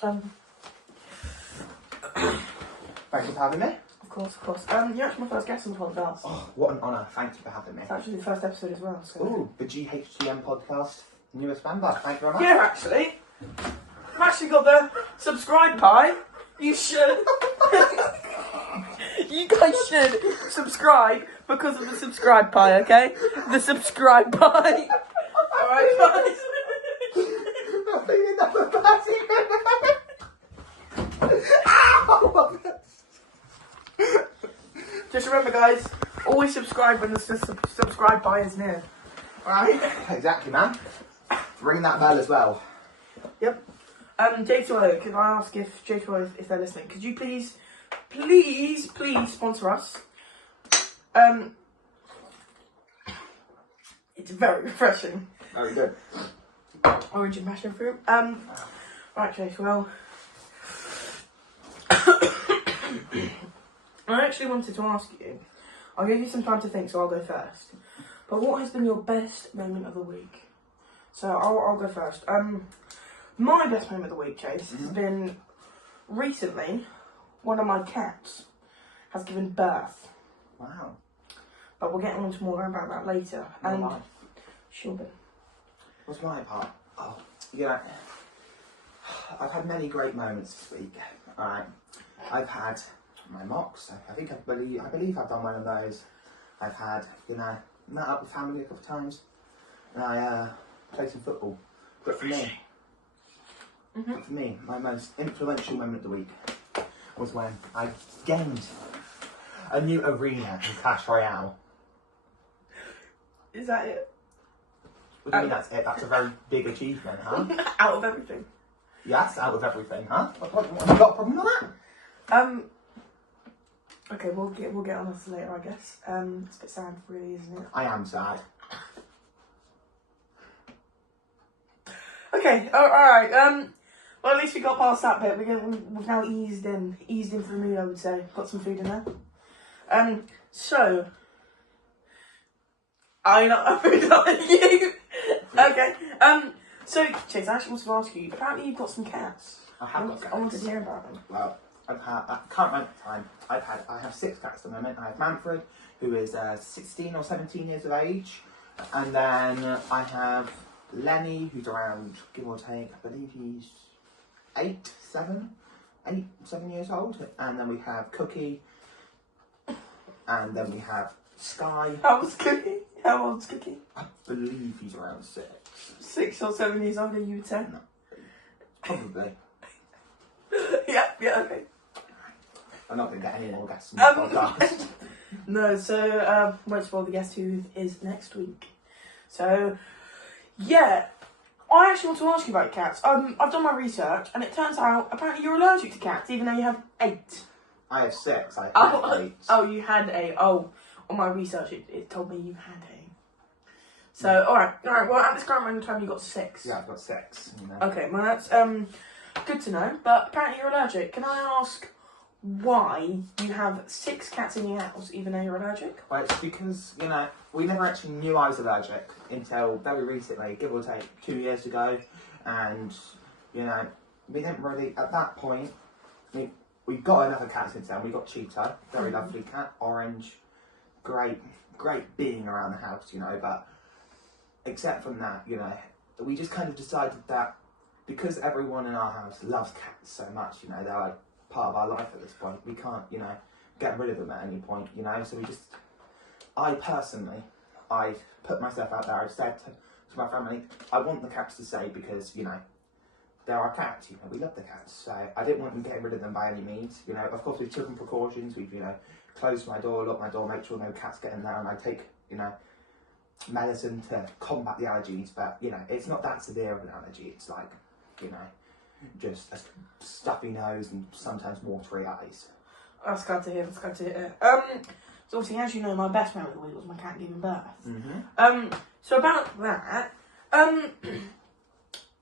Thank you for having me. Of course. You're actually my first guest on the podcast. Oh, what an honour. Thank you for having me. It's actually the first episode as well. So. Ooh, the Gthm podcast, newest member. Thank you very much. Yeah, actually. I've actually got the subscribe pie. You should. You guys should subscribe because of the subscribe pie, okay? The subscribe pie. Alright, guys. Just remember, guys, always subscribe when the subscribe pie is near. Alright? Exactly, man. Ring that bell as well. Yep. J2O, can I ask if J2O, if they're listening, could you please sponsor us? It's very refreshing. Very good. Orange and passion fruit. Right, J2O. I actually wanted to ask you, I'll give you some time to think, so I'll go first. But what has been your best moment of the week? So I'll go first. My best moment of the week, Chase, has been recently. One of my cats has given birth. Wow. But we'll get on to more about that later. And life. Sure. What's my part? Oh, yeah. I've had many great moments this week. Alright. I've had my mocks. I believe I've done one of those. I've had, met up with family a couple of times. And I played some football. But for me, my most influential moment of the week was when I gained a new arena in Clash Royale. Is that it? What do you mean that's it? That's a very big achievement, huh? Out of everything. Yes, out of everything, huh? Have you got a problem with that? Okay, we'll get on this later, I guess. It's a bit sad, really, isn't it? I am sad. Okay, alright, well, at least we got past that bit. We've now eased into the mood, I would say. Got some food in there. So, I know you. Okay, so, Chase, I actually wanted to ask you, apparently you've got some cats. I have got cats. I wanted to hear about them. Well, I can't remember the time. I have 6 cats at the moment. I have Manfred, who is 16 or 17 years of age. And then I have Lenny, who's around, give or take, I believe he's 7 years old. And then we have Cookie. And then we have Sky. How old's Cookie? I believe he's around 6. 6 or 7 years older, you would say? No, probably. yeah, okay. I'm not going to get any more guests on the podcast. No, so, wait for the guest who is next week. So, yeah, I actually want to ask you about cats. I've done my research, and it turns out, apparently you're allergic to cats, even though you have 8. I have 6. I have 8. Oh, you had 8. Oh, on my research, it told me you had 8. So, alright, well, at this current moment in time, you got 6. Yeah, I've got 6. Okay, well, that's, good to know, but apparently you're allergic. Can I ask why you have 6 cats in your house, even though you're allergic? Well, it's because, we never actually knew I was allergic until very recently, give or take 2 years ago. And, we didn't really, at that point, we got another cat since then. We got Cheetah, very lovely cat, orange, great being around the house, but except from that, we just kind of decided that because everyone in our house loves cats so much, they're like part of our life at this point, we can't, get rid of them at any point, so I put myself out there. I said to my family, I want the cats to stay because, they're our cats, we love the cats, so I didn't want them getting rid of them by any means, of course we've taken precautions, we've, closed my door, locked my door, make sure no cats get in there, and I take, medicine to combat the allergies, but, it's not that severe of an allergy, it's like, just a stuffy nose and sometimes watery eyes. That's glad to hear, so obviously, as you know, my best moment of the week was my cat giving birth. So about that,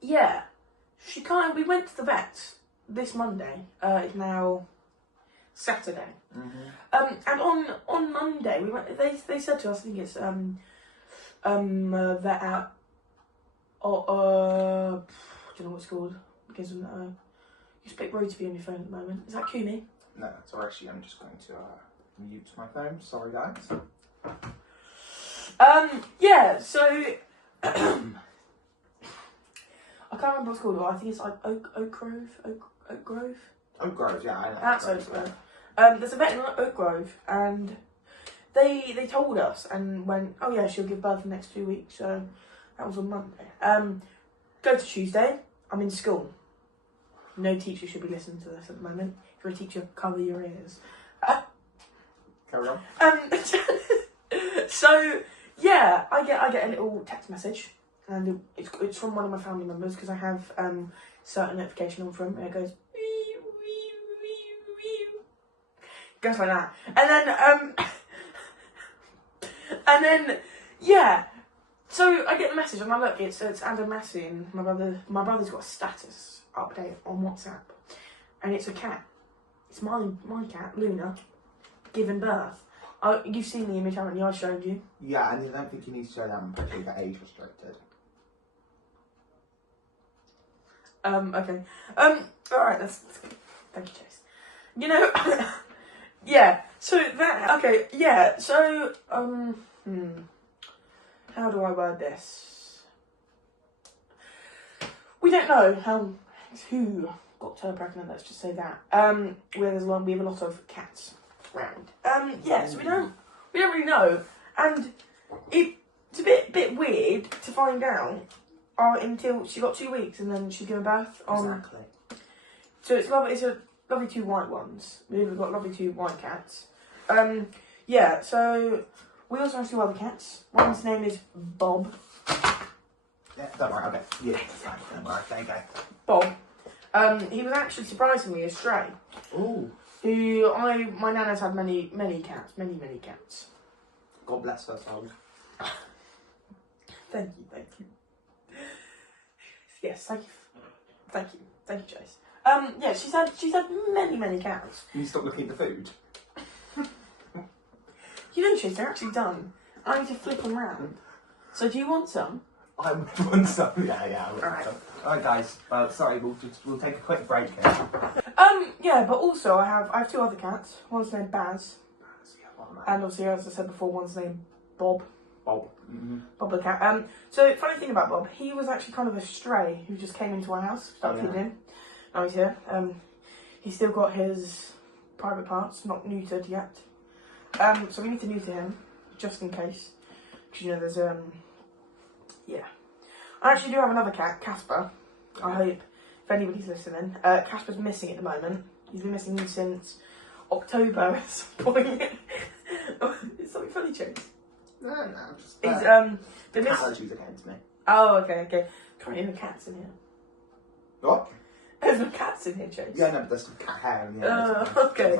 yeah, we went to the vet this Monday, it's now Saturday, and on Monday, we went, they said to us, I think it's, vet out, do you know what it's called? Just pick Rotoby on your phone at the moment. Is that Kumi? No, so actually I'm just going to mute my phone. Sorry, guys. Yeah, so I can't remember what it's called. I think it's like Oak Grove. Oak Grove. Oak Grove, yeah, I know. That's Oak Grove. There's a vet in Oak Grove, and they told us and went, oh yeah, she'll give birth in the next 2 weeks. So that was on Monday. Go to Tuesday. I'm in school. No teacher should be listening to this at the moment. If you're a teacher, cover your ears. Carry on. So yeah, I get a little text message, and it's from one of my family members because I have certain notification on from, and it goes goes like that, and then yeah. So I get the message and I look, it's Adam Massey, and my brother's got a status update on WhatsApp, and it's a cat. It's my cat, Luna, giving birth. You've seen the image, haven't you? I showed you. Yeah, and I don't think you need to show that one picture, they're age restricted. Okay. Alright, that's good. Thank you, Chase. You know, yeah, so that, okay, yeah, so, how do I word this? We don't know who got her pregnant, let's just say that. We have a lot of cats around. Yeah, so we don't really know, and it's a bit weird to find out until she got 2 weeks and then she's given birth on. Exactly. So it's a lovely 2 white ones. We've got lovely 2 white cats. Yeah. So we also have 2 other cats. One's name is Bob. Yeah, don't worry. Okay. Yeah, fine. Don't worry. There you go. Bob. He was actually surprisingly a stray. Ooh. My nana's had many cats. God bless her soul. Thank you. Yes, thank you, Chase. Yeah, she's had many cats. Can you stop looking at the food? You know, Chase, they're actually done. I need to flip them round. So do you want some? I would want some. Yeah. Alright, guys. Sorry, we'll take a quick break here. Yeah, but also I have 2 other cats. One's named Baz, and obviously, as I said before, one's named Bob. Bob. Mm-hmm. Bob the cat. So funny thing about Bob, he was actually kind of a stray who just came into our house, started feeding him. Now he's here. He's still got his private parts, not neutered yet. So we need to neuter him, just in case. Because, you know, there's, yeah. I actually do have another cat, Casper. I hope, if anybody's listening. Casper's missing at the moment. He's been missing since October at some point. It's something funny, Chase. No, just... He's, been missing... allergies against me. Oh, okay. Can't even cats in here. What? There's no cats in here, Chase. Yeah, no, but there's some cat hair in here. Okay.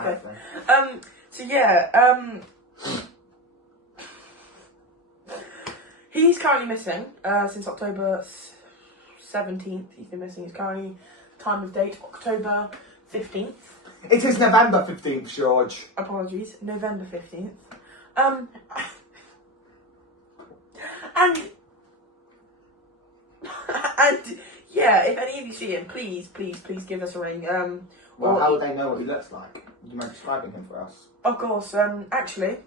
So yeah, he's currently missing, since October 17th, he's been missing. He's currently, time of date, October 15th. It is November 15th, George. Apologies, November 15th. And yeah, if any of you see him, please give us a ring. Well, how would they know what he looks like? Do you mind describing him for us? Of course, actually,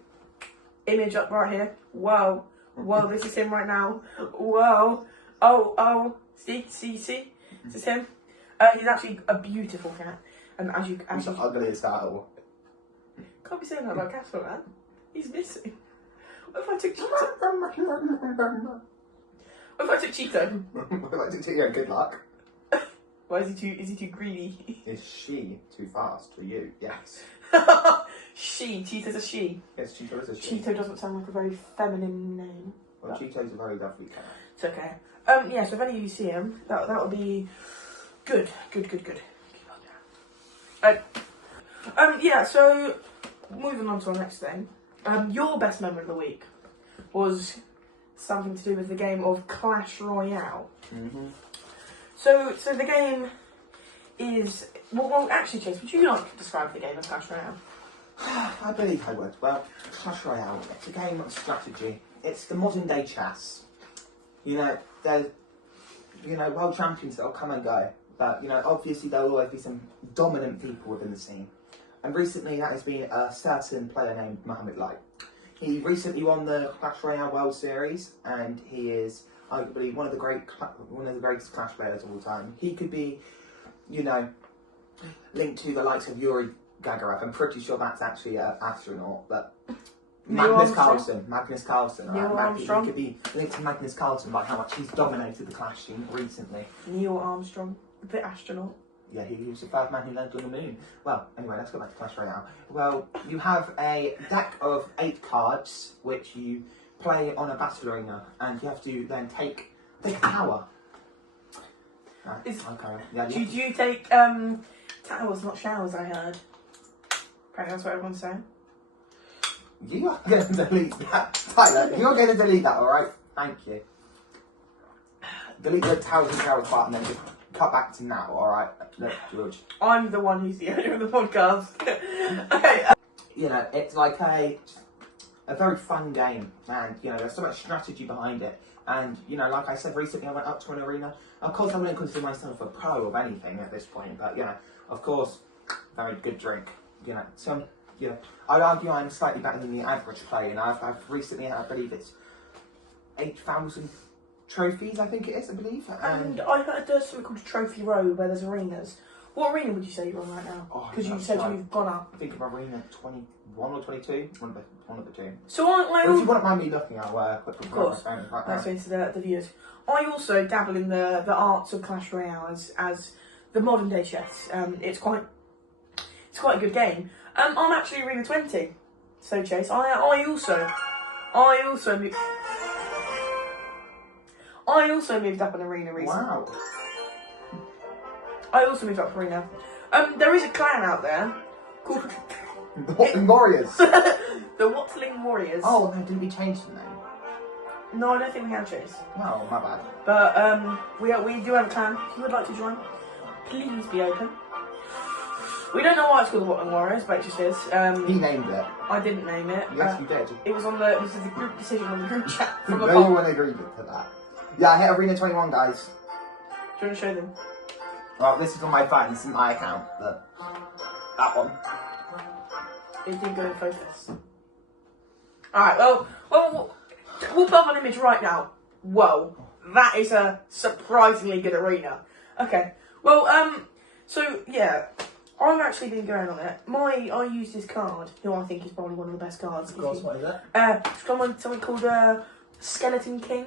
image up right here. Whoa, this is him right now. Whoa, oh, see, this is him. He's actually a beautiful cat, and as you He's the ugliest out. can't be saying that about Casper, man. He's missing. What if I took Cheeto? What if I took Cheeto? What if I took Cheeto? Good luck. Why is he too greedy? Is she too fast for you? Yes. Cheeto's a she. Yes, Cheeto is a she. Cheeto doesn't sound like a very feminine name. Well, Cheeto's a very lovely cat. It's okay. Yeah, so if any of you see him, that would be good. Yeah, so moving on to our next thing. Your best moment of the week was something to do with the game of Clash Royale. Mm-hmm. So the game is... Well, actually, Chase, would you like to describe the game of Clash Royale? I believe I would. Well, Clash Royale, it's a game of strategy. It's the modern day chess. You know, there's, world champions that'll come and go. But, obviously there will always be some dominant people within the scene. And recently that has been a certain player named Mohamed Light. He recently won the Clash Royale World Series, and he is arguably one of the greatest Clash players of all time. He could be, linked to the likes of Yuri Gagarin. I'm pretty sure that's actually an astronaut, but Magnus Carlsen. He could be linked to Magnus Carlsen by how much he's dominated the Clash scene recently. Neil Armstrong, the astronaut. Yeah, he was the first man who landed on the moon. Well, anyway, let's go back to Clash Royale. Well, you have a deck of 8 cards, which you play on a battle arena, and you have to then take a tower. Okay. Yeah, do you take towers, not showers? I heard. Apparently, that's what everyone's saying. You are going to delete that, Tyler. You're going to delete that, all right? Thank you. Delete the towers and showers part, and then just cut back to now, all right? Look, George. I'm the one who's the owner of the podcast. Okay. It's like a very fun game, and there's so much strategy behind it. And like I said recently, I went up to an arena. Of course, I wouldn't consider myself a pro of anything at this point, but of course, very good drink. I'd argue I'm slightly better than the average player. I've recently had, I believe it's 8,000 trophies. I think it is. I believe. And I heard there's something called Trophy Row where there's arenas. What arena would you say you're on right now? Because you said you've gone up. I think I'm arena 21 or 22. One of the two. So if you wouldn't mind me looking, I'll quickly. Of course. That's into the viewers. I also dabble in the arts of Clash Royale as the modern day chess. It's quite a good game. I'm actually arena 20. So Chase, I also moved up an arena recently. Wow. I also moved up arena. There is a clan out there called the Watling Warriors. The Watling Warriors. Oh, no, didn't we change the name? No, I don't think we have Chase. Oh, my bad. But we do have a clan. If you would like to join, please be open. We don't know why it's called the Watling Warriors, but it just is. He named it. I didn't name it. Yes, you did. It was the group decision on the group chat. From no one agreed to that. Yeah, I hit arena 21, guys. Do you want to show them? Well, this is on my phone. This is my account. That one. It didn't go in focus. Alright, well, we'll put up an image right now. Whoa, that is a surprisingly good arena. Okay, well, so yeah, I've actually been going on it. I used this card, who I think is probably one of the best cards. Of course, what is it? It's got something called Skeleton King.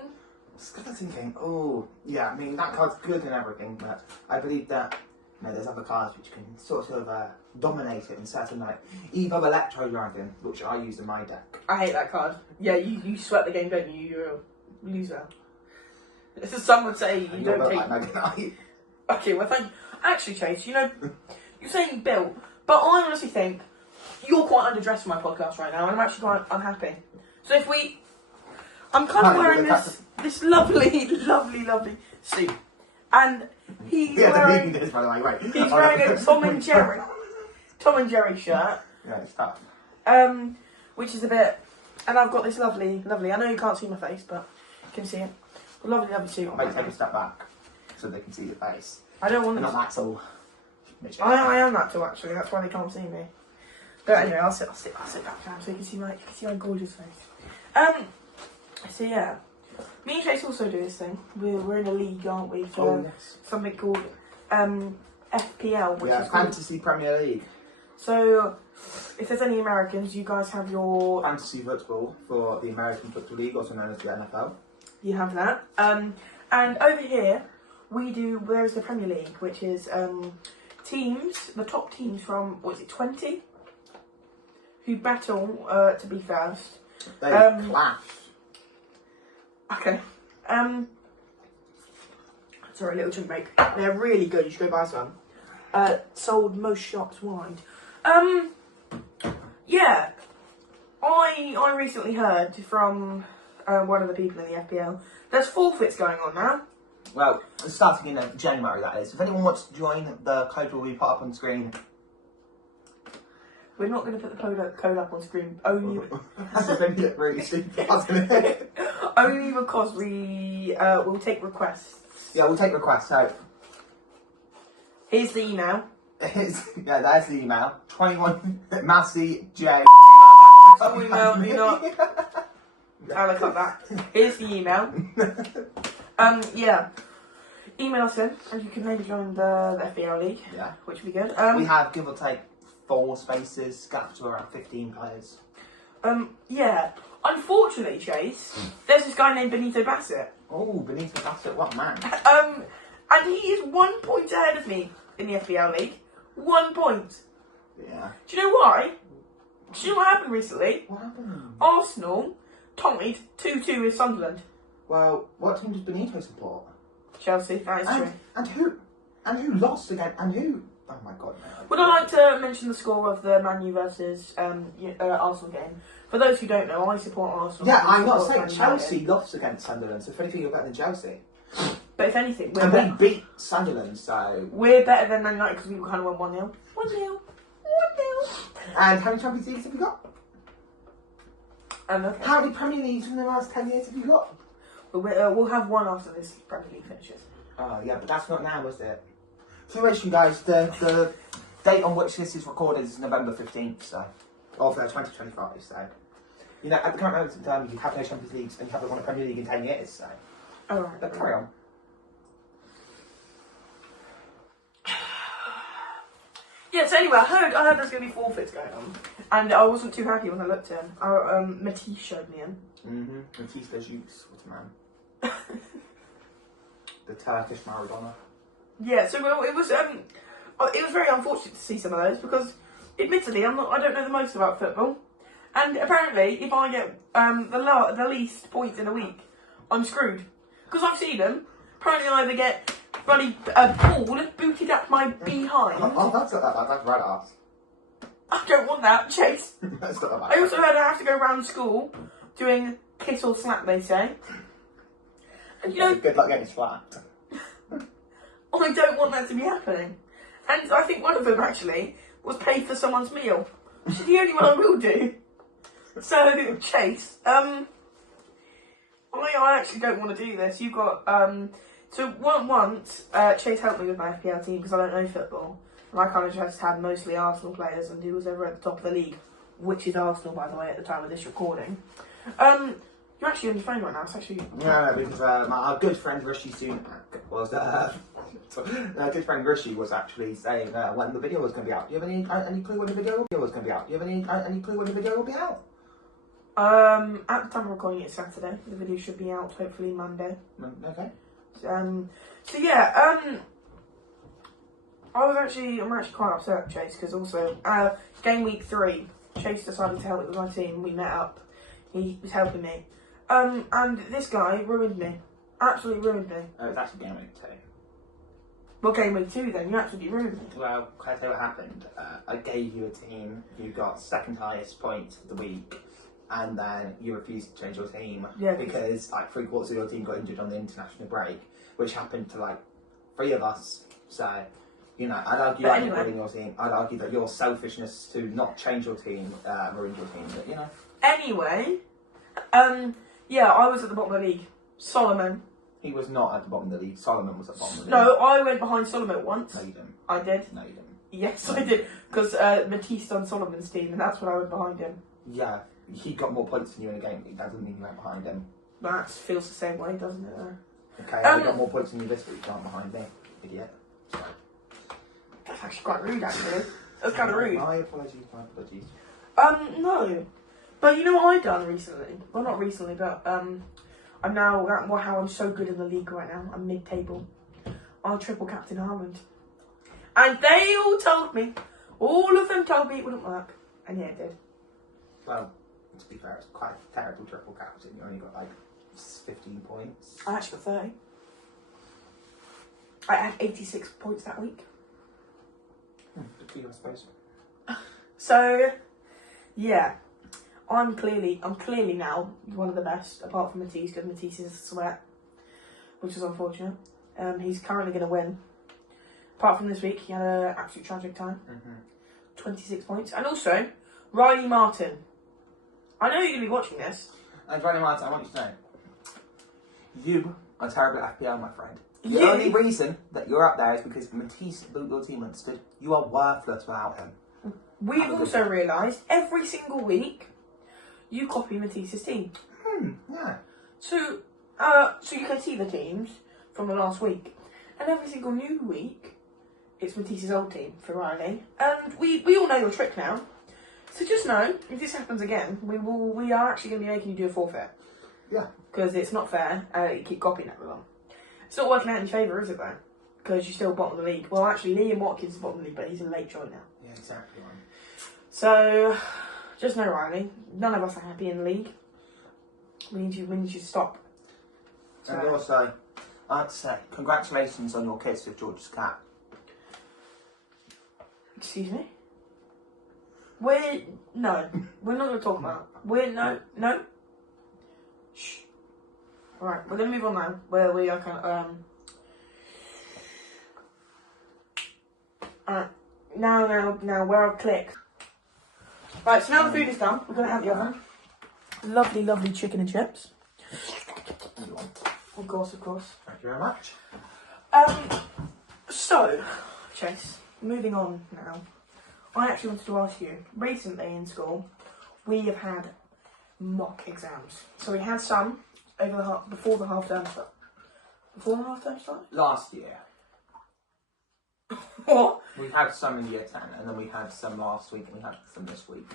Skeleton King. Oh, yeah. I mean, that card's good and everything, but I believe that there's other cards which can sort of dominate it in certain, like Evo Electro Dragon, which I use in my deck. I hate that card. Yeah, you sweat the game, don't you? You're a loser. Some would say you don't take. Like Okay, well, thank you. Actually, Chase, you're saying built, but I honestly think you're quite underdressed for my podcast right now, and I'm actually quite unhappy. So I'm kind of wearing this lovely suit, and he's wearing this, by the way. Wait. He's wearing a Tom and Jerry shirt. Yeah, it's tough. Which is a bit, and I've got this lovely. I know you can't see my face, but you can see it. A lovely suit on. Take a step back so they can see your face. I don't want. Not that tall. I am that tall actually. That's why they can't see me. But anyway, I'll sit back down so you can see my gorgeous face. So yeah, me and Chase also do this thing. We're in a league, aren't we? For yes. Something called FPL, which is Fantasy Premier League. So, if there's any Americans, you guys have your fantasy football for the American Football League, also known as the NFL. You have that. And over here, there's the Premier League, which is the top teams from, 20? Who battle to be first. They clash. Okay. Sorry, little drink break. They're really good. You should go buy some. Sold most shops wide. Yeah. I recently heard from one of the people in the FPL. There's forfeits going on now. Well, starting in January, that is. If anyone wants to join, the code will be put up on screen. We're not going to put the code up on screen. Only. That's going to get really stupid. Only because we will take requests. Yeah, we'll take requests. So Here's the email. Yeah, there's the email. 21 Massey J. Oh, email, you're not. I'll cut that. Here's the email. Yeah. Email us in, and you can maybe join the FBL League. Yeah. Which would be good. We have, give or take, 4 spaces, gapped to around 15 players. Yeah. Unfortunately, Chase, there's this guy named Benito Bassett. Oh, Benito Bassett, what a man. And he is 1 point ahead of me in the FBL League. 1 point. Yeah. Do you know why? Do you know what happened recently? What happened? Arsenal tied 2-2 with Sunderland. Well, what team does Benito support? Chelsea, that is true. And who lost again? And who? Oh my god, no. Would I like to mention the score of the Man U versus Arsenal game? For those who don't know, I support Arsenal. Yeah, I'm not support saying Man Chelsea United. lost against Sunderland, so if anything, you're better than Chelsea. But if anything, And we beat Sunderland, so... we're better than Man United because we kind of won 1-0. 1-0. 1-0. And how many Champions Leagues have you got? Okay. How many Premier Leagues in the last 10 years have you got? We'll have one after this Premier League finishes. Oh, yeah, but that's not now, is it? Situation, guys, the date on which this is recorded is November 15th, so... Of 2025, so... You know, at the current moment in time, you have no Champions Leagues and you haven't won a Premier League in 10 years, so... Alright. But carry on. Yeah, so anyway, I heard there's going to be forfeits going on. And I wasn't too happy when I looked in. Matisse showed me in. Mm-hmm. Matisse Lejoux, what a man. The Turkish Maradona. Yeah, so it was very unfortunate to see some of those because, admittedly, I don't know the most about football, and apparently, if I get the least points in a week, I'm screwed because I've seen them. Apparently, I either get bloody ball booted up my behind. Oh, that's right ass. I don't want that, Chase. That's not I also heard I have to go around school doing kiss or slap, they say. And you know, good luck getting slapped. I don't want that to be happening. And I think one of them actually was pay for someone's meal, which is the only one I will do. So, Chase, I actually don't want to do this. You've got, so once Chase helped me with my FPL team because I don't know football. And I kind of just had mostly Arsenal players and who was ever at the top of the league, which is Arsenal, by the way, at the time of this recording. You're actually on your phone right now. It's actually... No, because our good friend Rishi Sunak was... our good friend Rishi was actually saying when the video was going to be out. Do you have any clue when the video was going to be out? Do you have any clue when the video will be out? At the time of recording, it's Saturday. The video should be out hopefully Monday. Okay. So yeah, I'm actually quite upset, Chase, because also game week 3, Chase decided to help with my team. We met up. He was helping me. And this guy ruined me. Absolutely ruined me. Oh, it's actually game week 2. Well, game week 2 then, you absolutely ruined me. Well, can I tell you what happened? I gave you a team who got second highest points of the week, and then you refused to change your team because like 3/4 of your team got injured on the international break, which happened to like 3 of us. So, you know, I'd argue I'm building your team. I'd argue that your selfishness to not change your team ruined your team. But you know. Anyway, yeah, I was at the bottom of the league. Solomon. He was not at the bottom of the league. Solomon was at the bottom of the league. No, I went behind Solomon once. No, you didn't. I did. No, you didn't. Yes, I did. Because Matisse on Solomon's team, and that's when I went behind him. Yeah, he got more points than you in a game week. That doesn't mean you went behind him. That feels the same way, doesn't it? Okay, I got more points than you this week. You aren't behind me, idiot. Sorry. That's actually quite rude, actually. That's kind of rude. My apologies, my apologies. No. But you know what I've done recently? Well, not recently, but I'm now how I'm so good in the league right now. I'm mid-table. I'm triple captain Haaland. And they all of them told me it wouldn't work. And yeah, it did. Well, to be fair, it's quite a terrible triple captain. You only got like 15 points. I actually got 30. I had 86 points that week. Good for you, I suppose. So, yeah. I'm clearly now one of the best, apart from Matisse, because Matisse is a sweat, which is unfortunate. He's currently going to win. Apart from this week, he had an absolute tragic time. 26 points. And also, Riley Martin. I know you're going to be watching this. And Riley Martin, I want you to know, you are terrible at FPL, my friend. The only reason that you're up there is because Matisse built your team understood you are worthless without him. We've also realised every single week you copy Matisse's team. Yeah. So you can see the teams from the last week. And every single new week, it's Matisse's old team for Riley. And we all know your trick now. So just know, if this happens again, we are actually going to be making you do a forfeit. Yeah. Because it's not fair. You keep copying everyone. It's not working out in your favour, is it, though? Because you're still bottom of the league. Well, actually, Liam Watkins is bottom of the league, but he's a late joiner now. Yeah, exactly. So, just know, Riley, none of us are happy in the league. We need you to stop. So, and also, I have to say, congratulations on your kiss with George's cat. Excuse me? No, we're not going to talk about it. No. Shh. Alright, we're going to move on now, where we are kind of, now, where I've clicked. Right, so now the food is done, we're going to have the oven. Lovely, lovely chicken and chips. Of course. Thank you very much. So, Chase, moving on now. I actually wanted to ask you, recently in school, we have had mock exams. So we had some before the half term started. Before the half term started? Last year. What? We had some in year 10, and then we had some last week, and we had some this week.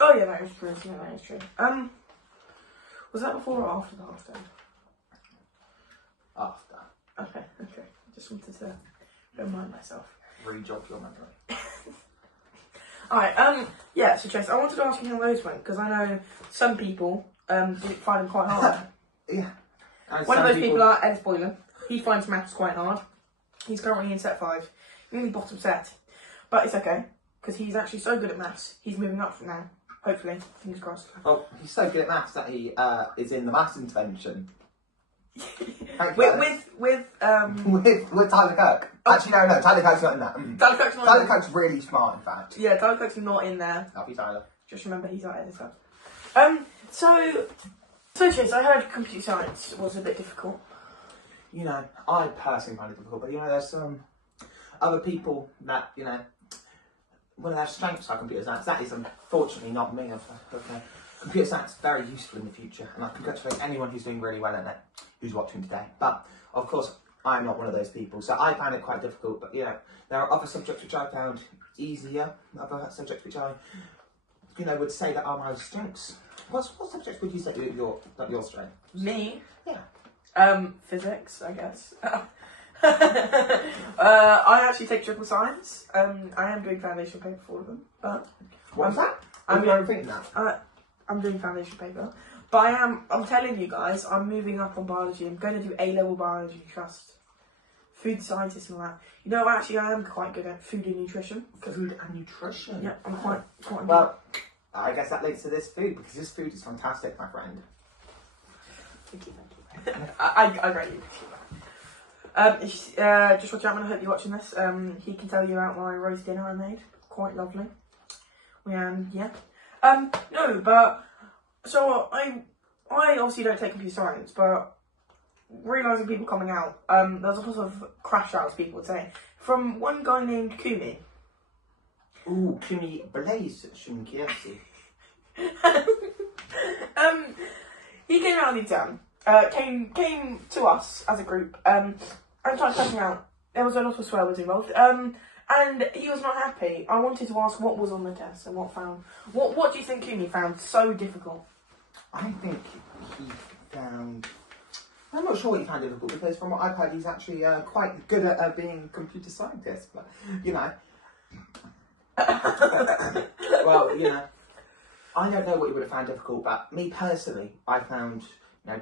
Oh yeah, that is true. Yeah, that is true. Was that before or after the half term? After. Okay. Just wanted to remind myself. Re-jog your memory. Alright, yeah, so Chase, I wanted to ask you how those went, because I know some people find them quite hard. Yeah. And One of those people are Ed Boylan. He finds maths quite hard. He's currently in set 5, nearly bottom set. But it's okay, because he's actually so good at maths, he's moving up from now. Hopefully, fingers crossed. Oh, he's so good at maths that he is in the maths intervention. with Tyler Kirk. Oh. Actually, no, Tyler Kirk's not in that. Tyler Kirk's really smart, in fact. Yeah, Tyler Kirk's not in there. Love you, Tyler. Just remember he's our editor. So Chase, I heard computer science was a bit difficult. You know, I personally find it difficult, but you know, there's some other people that, you know, one of their strengths are computer science. That is unfortunately not me. Okay. Computer science is very useful in the future, and I congratulate anyone who's doing really well in it, who's watching today. But, of course, I'm not one of those people, so I find it quite difficult. But, you know, there are other subjects which I found easier, other subjects which I, you know, would say that are my strengths. What subjects would you say are your strengths? Me? Yeah. Physics, I guess. I actually take triple science. I am doing foundation paper for them, but what's that? I'm doing that. I'm doing foundation paper, but I'm telling you guys, I'm moving up on biology. I'm going to do A-level biology, trust. Food scientist and all that. You know, actually, I am quite good at food and nutrition. Food and nutrition? Yeah, I'm quite well, I guess that leads to this food, because this food is fantastic, my friend. Thank you. I greatly appreciate that. Just watch out when I hope you're watching this. He can tell you about my roast dinner I made. Quite lovely. Yeah. No, but so I obviously don't take computer science, but realising people coming out, there's a lot of crash outs people would say. From one guy named Kumi. Ooh, Kumi Blaze Shunkiesi. He came out of the exam. Came to us as a group and tried cutting out. There was a lot of swear words involved. And he was not happy. I wanted to ask what was on the test and what found. What do you think Kumi found so difficult? I think he found. I'm not sure what he found difficult, because from what I've heard, he's actually quite good at being a computer scientist. But you know, well, you know, I don't know what he would have found difficult. But me personally, I found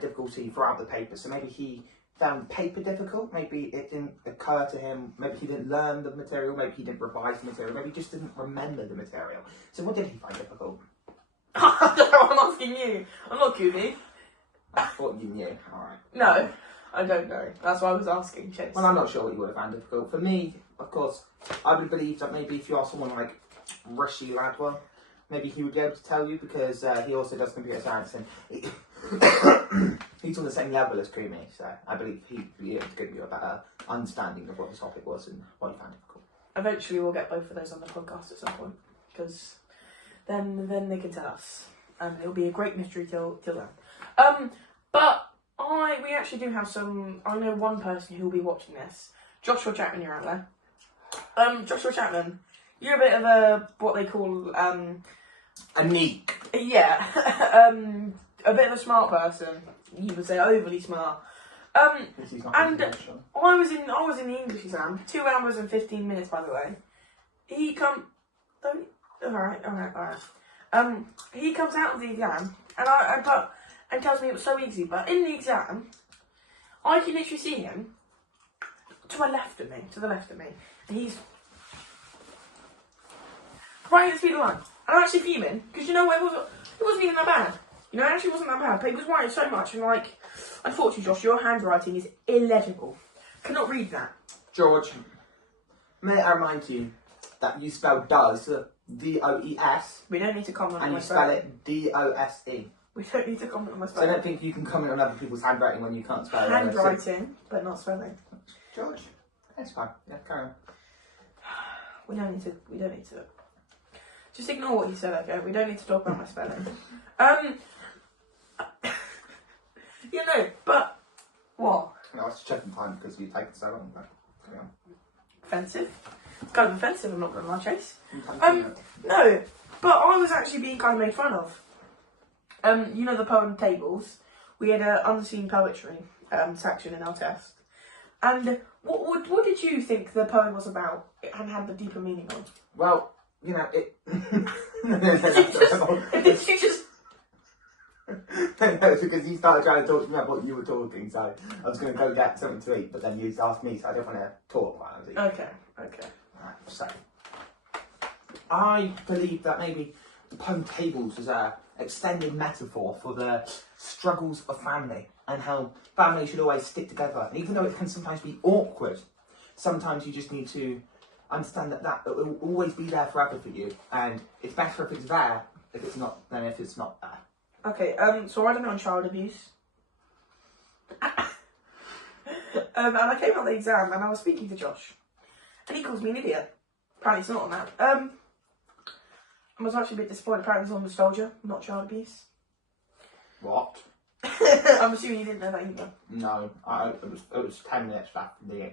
difficulty throughout the paper. So maybe he found the paper difficult, maybe it didn't occur to him, maybe he didn't learn the material, maybe he didn't revise the material, maybe he just didn't remember the material. So what did he find difficult? I'm asking you. I'm not Kumi. I thought you knew. Alright. No, I don't know. That's why I was asking, Chase. Well, I'm not sure what you would have found difficult. For me, of course, I would believe that maybe if you ask someone like Rishi Ladwell, maybe he would be able to tell you, because he also does computer science, and he's on the same level as Creamy, so I believe he'd be able to give you a better understanding of what the topic was and what he found difficult. Eventually, we'll get both of those on the podcast at some point, because then they can tell us, and it'll be a great mystery till then. But we actually do have some. I know one person who will be watching this. Joshua Chapman, you're out there. Joshua Chapman, you're a bit of a what they call a neek. Yeah, a bit of a smart person. You would say overly smart. And I was in the English exam, 2 hours and 15 minutes, by the way. He comes out of the exam and tells me it was so easy. But in the exam, I can literally see him to the left of me, and he's right at the speed of light. And I'm actually fuming because it wasn't even that bad. It actually wasn't that bad. But he was writing so much, and unfortunately, Josh, your handwriting is illegible. Cannot read that. George, may I remind you that you spell does D-O-E-S. We don't need to comment on my spelling. And you spell it D-O-S-E. We don't need to comment on my So I spelling. don't think you can comment on other people's handwriting when you can't spell it. Handwriting, but not spelling. George, that's fine. Yeah, carry on. We don't need to. Just ignore what you said, okay? We don't need to talk about my spelling. But what? No, I was just checking time because you've taken so long, but carry on. Offensive. It's kind of offensive, I'm not going to lie, Chase. No, but I was actually being kind of made fun of. The poem tables. We had an unseen poetry section in our test. And what did you think the poem was about and had the deeper meaning on? Well, it... Did you just... No, it's because you started trying to talk to me about what you were talking, so I was going to go get something to eat, but then you asked me, so I didn't want to talk while I was eating. Okay. Right, so, I believe that maybe the poem tables is a extended metaphor for the struggles of family and how family should always stick together. And even though it can sometimes be awkward, sometimes you just need to understand that it will always be there forever for you. And it's better if it's there, if it's not, than if it's not there. Okay, so I don't know on child abuse. And I came out of the exam and I was speaking to Josh. And he calls me an idiot. Apparently it's not on that. I was actually a bit disappointed. Apparently it's on nostalgia, not child abuse. What? I'm assuming you didn't know that either. No, it was 10 minutes back from the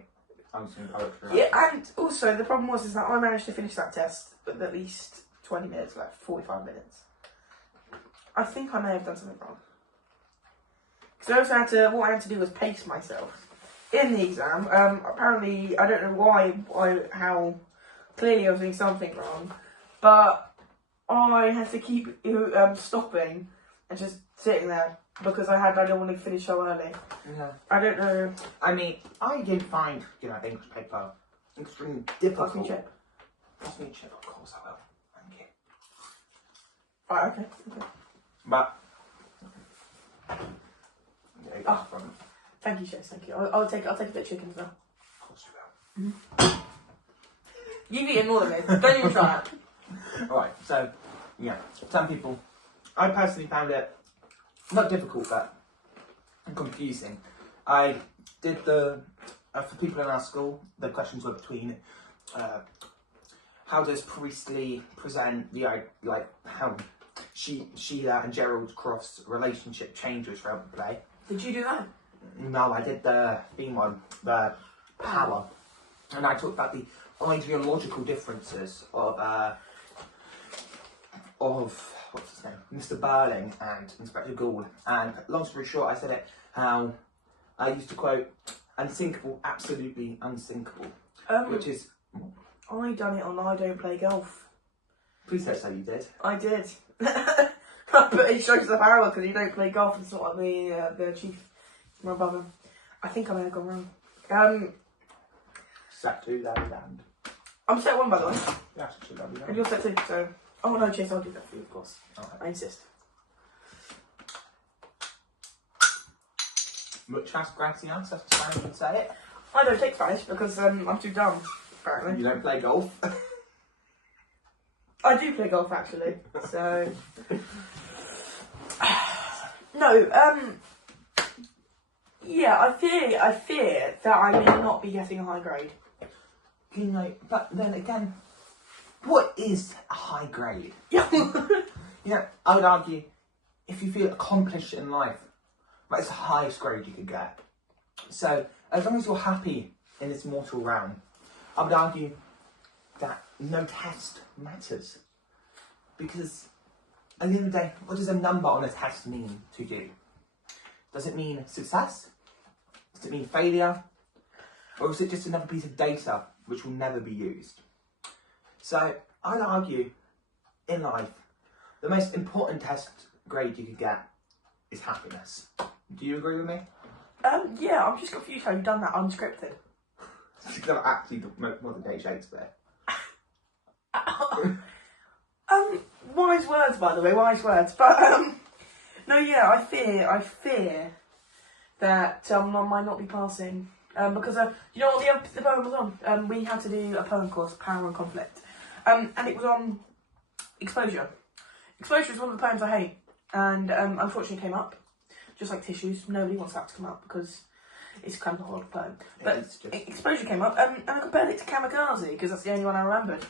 unseen poetry. Yeah, and also the problem was that I managed to finish that test with at least 20 minutes, like 45 minutes. I think I may have done something wrong. Because I also what I had to do was pace myself in the exam. Apparently, I don't know how clearly I was doing something wrong, but I had to keep stopping and just sitting there because I didn't want to finish so early. Yeah. I don't know. I mean, I did find, English paper extremely difficult. Pass me a chip. Pass me a chip, of course I will. Thank you. Right, okay. But, Thank you, Chase. Thank you. I'll take a bit of chicken as well. Of course you will. You've eaten more than me. Don't even try it. Alright, so, yeah, some people, I personally found it not difficult, but confusing. I did for people in our school, the questions were between, how does Priestley present how Sheila and Gerald Croft's relationship changes throughout the play. Did you do that? No, I did the theme one, the power. And I talked about the ideological differences of what's his name? Mr. Burling and Inspector Gould. And long story short, I said it how I used to quote, "Unsinkable, absolutely unsinkable," which is. I done it on I Don't Play Golf. Please don't say you did. I did. But it shows the power because you don't play golf. It's not like the chief from above him. I think I may have gone wrong. Set 2, that'll be damned. I'm set 1, by the way. Yeah, actually, that'll be damned. And you're set 2, so... Oh no, Chase, I'll do that for you, of course. Okay. I insist. Muchas gracias, that's the Spanish would say it. I don't take Spanish because I'm too dumb, apparently. You don't play golf? I do play golf, actually, so... No, Yeah, I fear that I may not be getting a high grade. You know, but then again, what is a high grade? Yeah. You know, I would argue, if you feel accomplished in life, that's the highest grade you could get. So, as long as you're happy in this mortal realm, I would argue that no test matters. Because at the end of the day, what does a number on a test mean to you? Does it mean success? Does it mean failure? Or is it just another piece of data which will never be used? So, I'd argue, in life, the most important test grade you could get is happiness. Do you agree with me? Yeah, I'm just confused how you've done that unscripted. Because I'm actually modern day Shakespeare. Wise words, by the way, wise words. But, no, yeah, I fear that I might not be passing. Because, you know what the poem was on? We had to do a poem course, Power and Conflict. And it was on exposure. Exposure is one of the poems I hate. And, unfortunately came up. Just like tissues, nobody wants that to come up because it's kind of a horrible poem. But exposure came up, and I compared it to Kamikaze because that's the only one I remembered.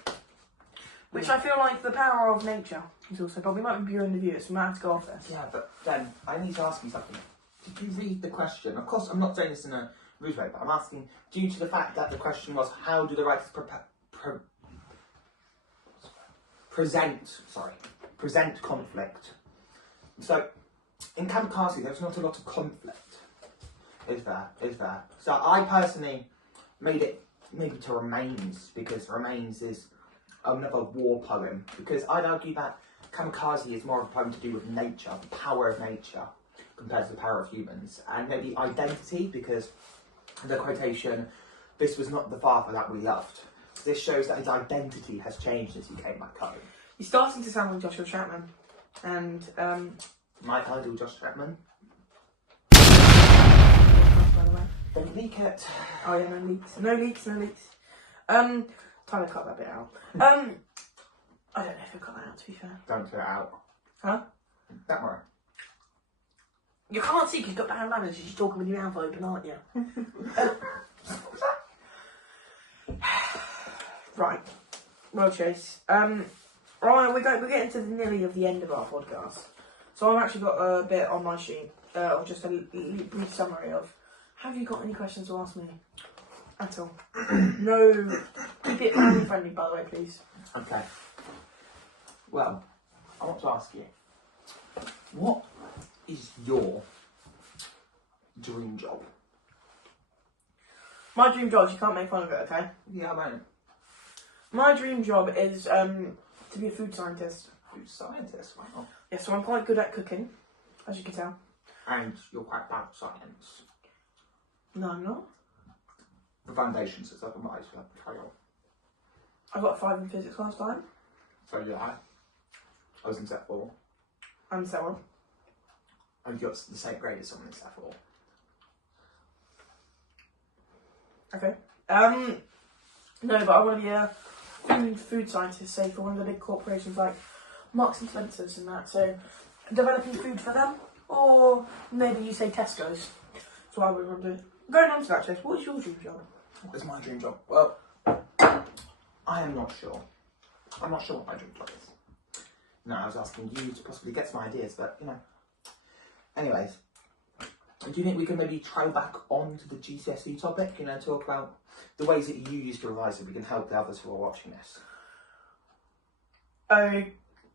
Which I feel like the power of nature is also, but we might be viewing the viewers, so we might have to go off this. Yeah, but then I need to ask you something. Did you read the question? Of course, I'm not saying this in a rude way, but I'm asking due to the fact that the question was, how do the writers present conflict? So, in Kamikaze, there's not a lot of conflict, is there? So I personally made it maybe to Remains, because Remains is another war poem, because I'd argue that Kamikaze is more of a poem to do with nature, the power of nature, compared to the power of humans, and maybe identity, because the quotation, "This was not the father that we loved." This shows that his identity has changed as he came back home. You're starting to sound like Joshua Chapman, and My idol, Josh Chapman. by the way. Don't leak it. Oh yeah, no leaks. Tyler cut that bit out. I don't know if he'll cut that out, to be fair. Don't put it out. Huh? Don't worry. You can't see because you've got bad manners. You're just talking with your mouth open, aren't you? Right. Well, Chase. Right, we're getting to nearly of the end of our podcast. So I've actually got a bit on my sheet, of just a brief summary of, have you got any questions to ask me? At all. No. Keep it family friendly, by the way, please. Okay. Well, I want to ask you, what is your dream job? My dream job, you can't make fun of it, okay? Yeah, I won't. My dream job is to be a food scientist. Food scientist, wow. Yeah, so I'm quite good at cooking, as you can tell. And you're quite bad at science. No, I'm not. The foundations is up, I might as well carry on. I got a 5 in physics last time. So yeah, I was in set 4. And so on. And you got the same grade as someone in set 4. Okay. No, but I want to be a food scientist, say, for one of the big corporations like Marks and Spencer's and that. So, developing food for them, or maybe you say Tesco's. That's what I would want to do. Going on to that, Chase, what is your dream job? What is my dream job? Well, I am not sure. I'm not sure what my dream job is. No, I was asking you to possibly get some ideas, but you know. Anyways, do you think we can maybe trail back onto the GCSE topic? You know, talk about the ways that you use to revise so we can help the others who are watching this.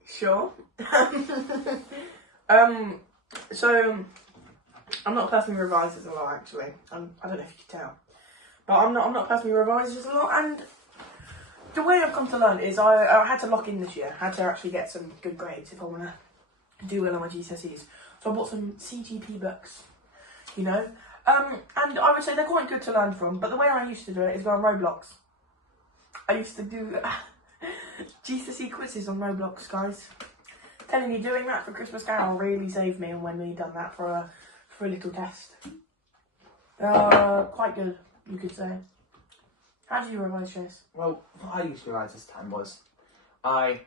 Sure. So I'm not a person who revises a lot, actually. I don't know if you can tell, but I'm not a person who revises a lot. And the way I've come to learn is I had to lock in this year. I had to actually get some good grades if I want to do well on my GCSEs. So I bought some CGP books, you know. And I would say they're quite good to learn from. But the way I used to do it is go on Roblox. I used to do GCSE quizzes on Roblox, guys. Telling you, doing that for Christmas Carol really saved me when we done that for a little test. Quite good, you could say. How did you revise, Chase? Well, what I used to revise this time was, I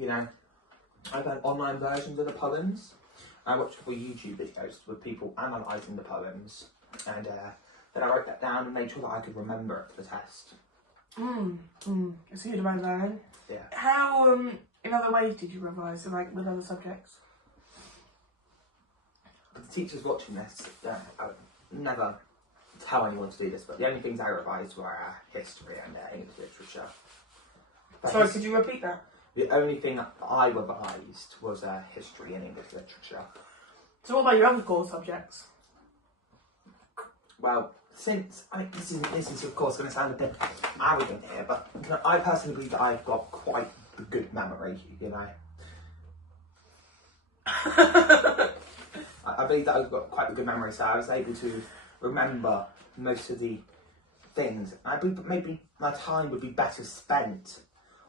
found online versions of the poems. I watched a couple of YouTube videos with people analysing the poems, And then I wrote that down and made sure that I could remember it for the test. It's a good amount of learning. Yeah. How, in other ways did you revise, like with other subjects? But the teachers watching this, I would never tell anyone to do this, but the only things I revised were history and English literature. But Sorry, could you repeat that? the only thing I revised was history and English literature. So what about your other core subjects? Well, since this is of course going to sound a bit arrogant here, but I personally believe that I've got quite a good memory. You know, I believe that I've got quite a good memory, so I was able to remember most of the things. I believe that maybe my time would be better spent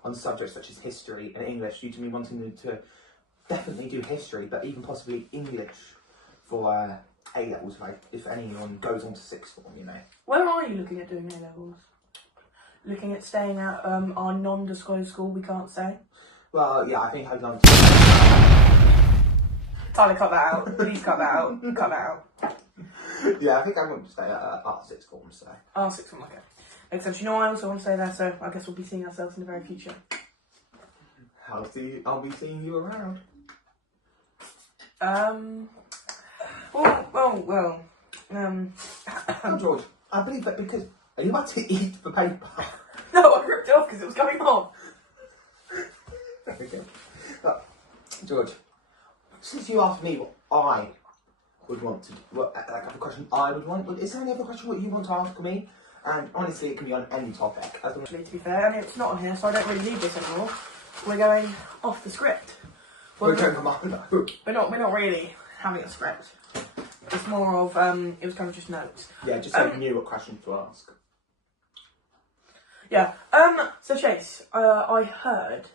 on subjects such as history and English, due to me wanting to definitely do history, but even possibly English for A-levels, like if anyone goes on to sixth form, you know. Where are you looking at doing A-levels? Looking at staying at our non-disclosed school we can't say? Well, yeah, I think I'd like to... Tyler, cut that out. Please cut that out. Cut that out. Yeah, I think I want to stay at our sixth form, so... Our sixth form, okay. Makes sense. You know, I also want to stay there, so I guess we'll be seeing ourselves in the very future. I'll be seeing you around. George, I believe that because... Are you about to eat the paper? No, I ripped it off because it was coming off. Okay. But, George, since you asked me what I would want to... like a question I would want, is there any other question what you want to ask me? And honestly, it can be on any topic. Actually, to be fair, and it's not on here, so I don't really need this anymore. We're going off the script. We're going commando. We're not really having a script. It's more of it was kind of just notes. Yeah, just so you knew what questions to ask. Yeah. So Chase, I heard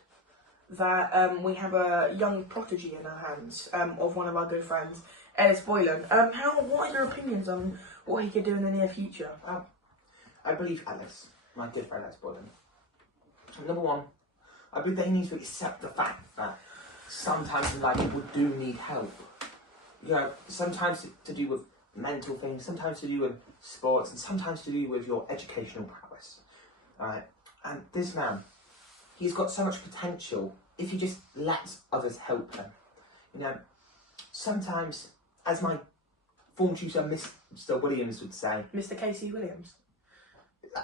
that we have a young prodigy in our hands of one of our good friends, Ellis Boylan. What are your opinions on what he could do in the near future? I believe Ellis, my good friend Ellis Boylan. Number one, I believe that he needs to accept the fact that sometimes in life people do need help. You know, sometimes to do with mental things, sometimes to do with sports, and sometimes to do with your educational prowess. Alright? And this man, he's got so much potential if he just lets others help him. You know, sometimes, as my form tutor, Mr. Williams would say... Mr. Casey Williams.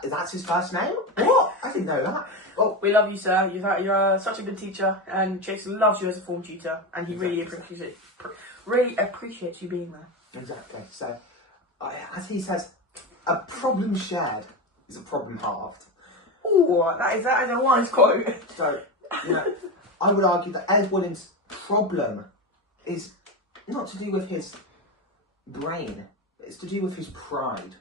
That's his first name? What? I didn't know that. Well, we love you, sir. You're such a good teacher, and Chase loves you as a form tutor, and he exactly. really appreciates you being there. Exactly. So, as he says, a problem shared is a problem halved. Oh, that is a wise quote. So, you know, I would argue that Ellis Williams' problem is not to do with his brain, it's to do with his pride.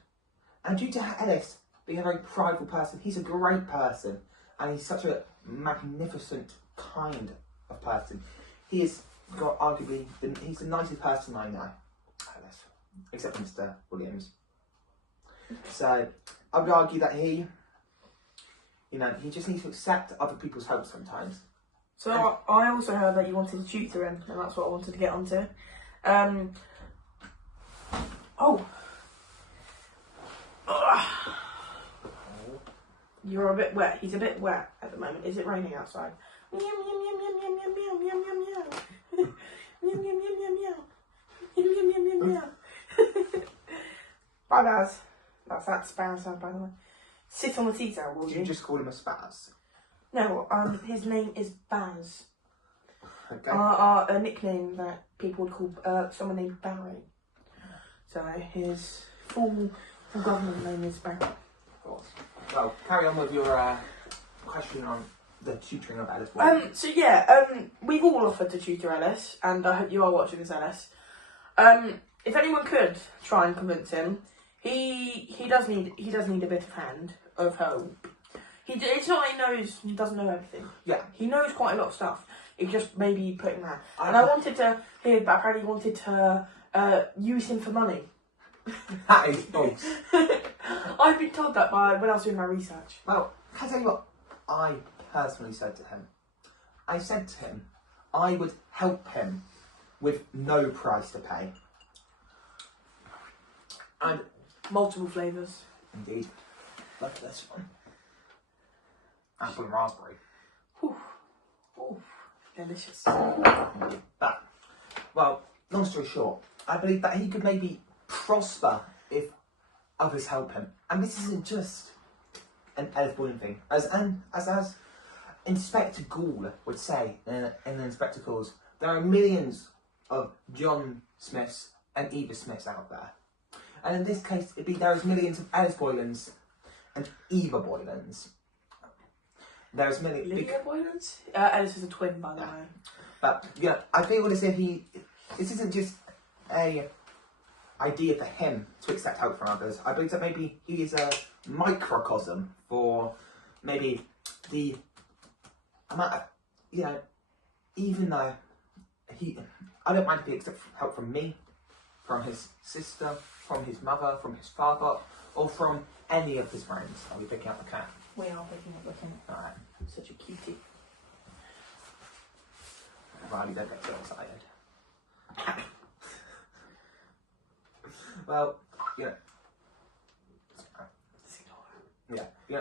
And due to Ellis being a very prideful person, he's a great person, and he's such a magnificent kind of person. He is arguably he's the nicest person I know, Ellis, except Mr. Williams. So I would argue that he just needs to accept other people's help sometimes. So I also heard that you wanted to tutor him, and that's what I wanted to get onto. You're a bit wet. He's a bit wet at the moment. Is it raining outside? Meow meow meow meow meow meow meow meow meow meow meow meow meow meow meow meow meow. Bye, Baz. That's that sparrow sound, by the way. Sit on the tea towel, will you? Did you just call him a spaz? No, his name is Baz. Okay. A nickname that people would call someone named Barry. So his full government name is Barry. Of course. Well, carry on with your question on the tutoring of Ellis. So we've all offered to tutor Ellis, and I hope you are watching this, Ellis. If anyone could try and convince him, he does need a bit of hand of help. It's not like he doesn't know everything. Yeah. He knows quite a lot of stuff. It's just maybe putting that. And I wanted to hear that apparently he wanted to use him for money. That is false. I've been told that when I was doing my research. Well, can I tell you what I personally said to him? I said to him, I would help him with no price to pay. And Multiple flavours. Indeed. Love this one. Apple and raspberry. Whew. Oh, delicious. But, well, long story short, I believe that he could maybe prosper if others help him. And this isn't just an Ellis Boylan thing. As Inspector Gould would say in the Inspector Calls, there are millions of John Smiths and Eva Smiths out there. And in this case, there's millions of Ellis Boylans and Eva Boylans. There's millions. Lydia Boylans? Ellis is a twin, by the way. But yeah, I feel as if this isn't just a idea for him to accept help from others. I believe that maybe he is a microcosm for maybe the amount of, even though I don't mind if he accepts help from me, from his sister, from his mother, from his father, or from any of his friends. Are we picking up the cat? We are picking up the cat. Alright. Such a cutie. Riley, don't get too excited. Well,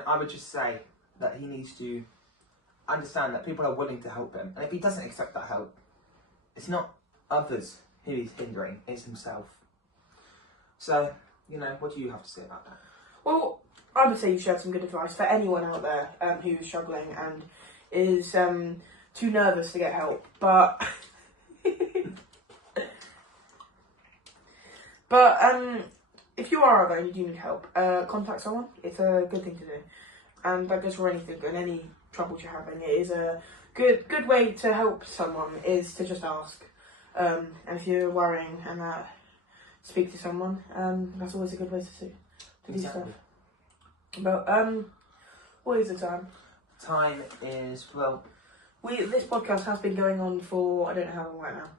I would just say that he needs to understand that people are willing to help him. And if he doesn't accept that help, it's not others who he's hindering, it's himself. So, what do you have to say about that? Well, I would say you shared some good advice for anyone out there who's struggling and is too nervous to get help. But if you are out there and you do need help, contact someone. It's a good thing to do, and that goes for anything and any troubles you're having. It is a good way to help someone is to just ask. And if you're worrying and speak to someone, that's always a good way to do stuff. But what is the time? Time is this podcast has been going on for I don't know how long right now,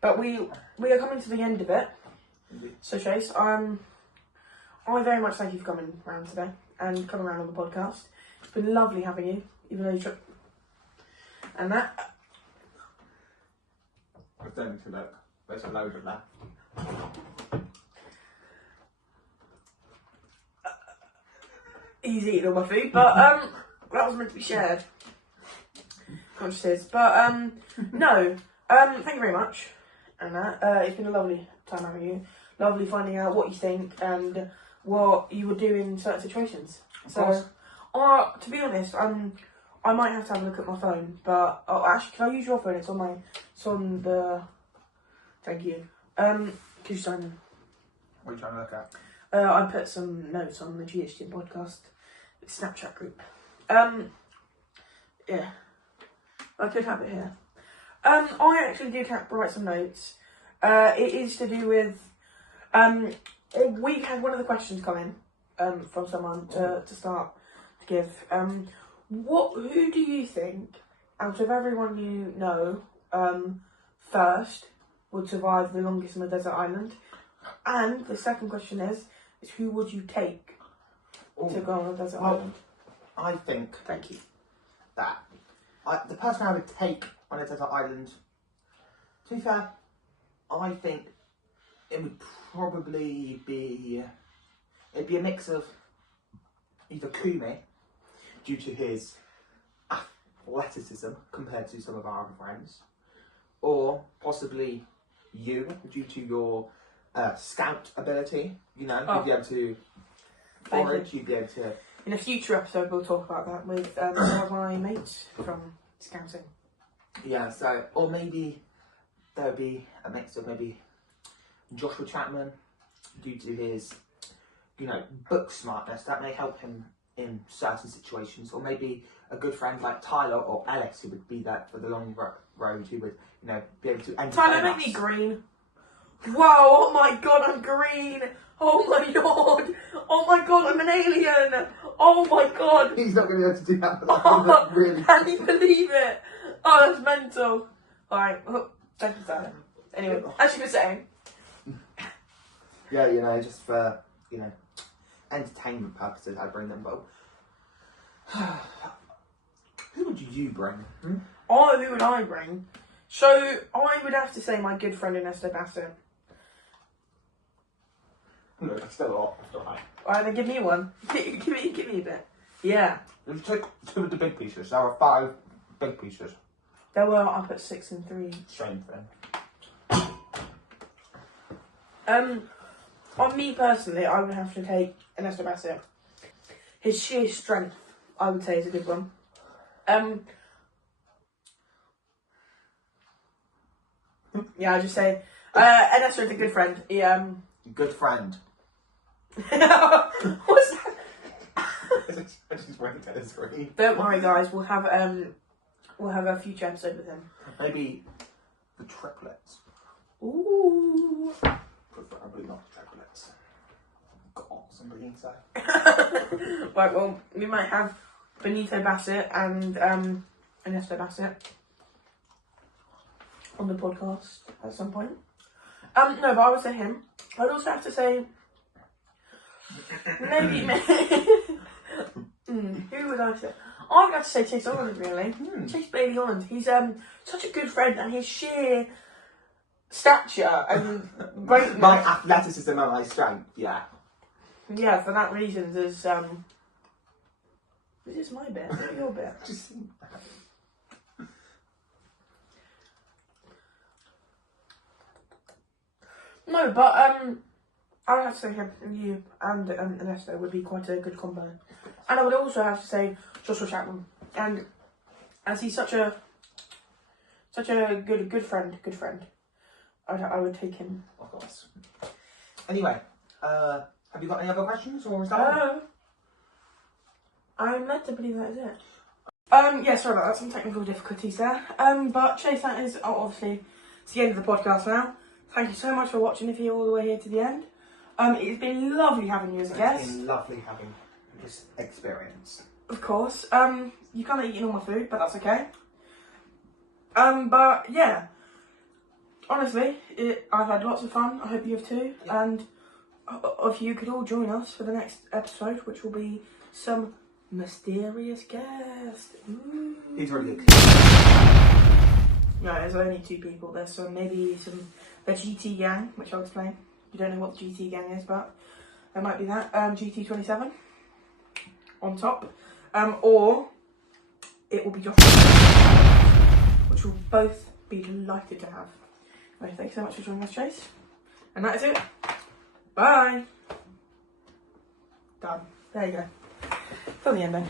but we are coming to the end of it. Indeed. So Chase, I very much thank you for coming around today and coming around on the podcast. It's been lovely having you, even though you and that. I don't need to look. There's a load of that. He's eating all my food, but that was meant to be shared. Conscious, but no. Thank you very much, and it's been a lovely time having you. Lovely finding out what you think and what you would do in certain situations. So, to be honest, I might have to have a look at my phone, but actually, can I use your phone? It's on the. Thank you. Could you sign in? What are you trying to look at? I put some notes on the Gthm podcast Snapchat group. Yeah, I could have it here. I actually did write some notes. It is to do with. We had one of the questions come in from someone to start to give. Who do you think, out of everyone you know, first would survive the longest on a desert island? And the second question is who would you take to go on a desert island? I think. Thank you. That the person I would take on a desert island. To be fair, I think it would probably be. It'd be a mix of either Kumi, due to his athleticism compared to some of our other friends, or possibly you, due to your scout ability. You'd be able to forage, you'd be able to. In a future episode, we'll talk about that with one of my mates from scouting. Yeah, so, or maybe there would be a mix of maybe Joshua Chapman, due to his, book smartness, that may help him in certain situations, or maybe a good friend like Tyler or Alex, who would be there for the long road, who would, be able to entertain Tyler, make me green. Whoa, oh my god, I'm green. Oh my god. Oh my god, I'm an alien. Oh my god. He's not going to be able to do that, but that's really. Can you believe it? Oh, that's mental. Alright, thank you, Tyler. Anyway, as you were saying. Yeah, just for, entertainment purposes, I bring them both. Who would you bring? Oh, who would I bring? So, I would have to say my good friend Ernesto Bassett. No, that's still a lot. That's all right. Alright, then give me one. give me a bit. Yeah. Let's take 2 of the big pieces. There are 5 big pieces. They were up at 6 and 3. Same thing. On me personally, I would have to take Ernesto Bassett. His sheer strength, I would say, is a good one. Yeah, I just say Ernesto is a good friend. He Good friend. What's that? I just went to his screen. Don't worry, guys. We'll have a future episode with him. Maybe the triplets. Ooh. Preferably not the triplets. Got somebody inside. Right, well, we might have Benito Bassett and Ernesto Bassett on the podcast at some point. No, but I would say him. I'd also have to say maybe who would I say? I would have to say Chase Holland, really. Chase Bailey Holland. He's such a good friend, and his sheer stature and greatness. My athleticism and my strength, yeah. Yeah, for that reason, there's this is my bit. What your bit? Just No, but I would have to say him and you and Ernesto would be quite a good combo. And I would also have to say Joshua Chapman. And as he's such a good friend, I would take him. of course. Anyway, have you got any other questions, or is that all? I'm led to believe that is it. Yeah, sorry about that, some technical difficulties there. But Chase, that is obviously it's the end of the podcast now. Thank you so much for watching if you're all the way here to the end. It's been lovely having you as a guest. It's been lovely having this experience. Of course. You can't eat all my food, but that's okay. But yeah, honestly, I've had lots of fun. I hope you have too. Yeah. And if you could all join us for the next episode, which will be some mysterious guest. Ooh. He's really good. No, there's only 2 people. There's the GT gang, which I'll explain. You don't know what the GT gang is, but there might be that. GT27 on top. Or it will be Joshua, which we'll both be delighted to have. Anyway, thanks so much for joining us, Chase. And that is it. Bye. Done. There you go. Till the ending.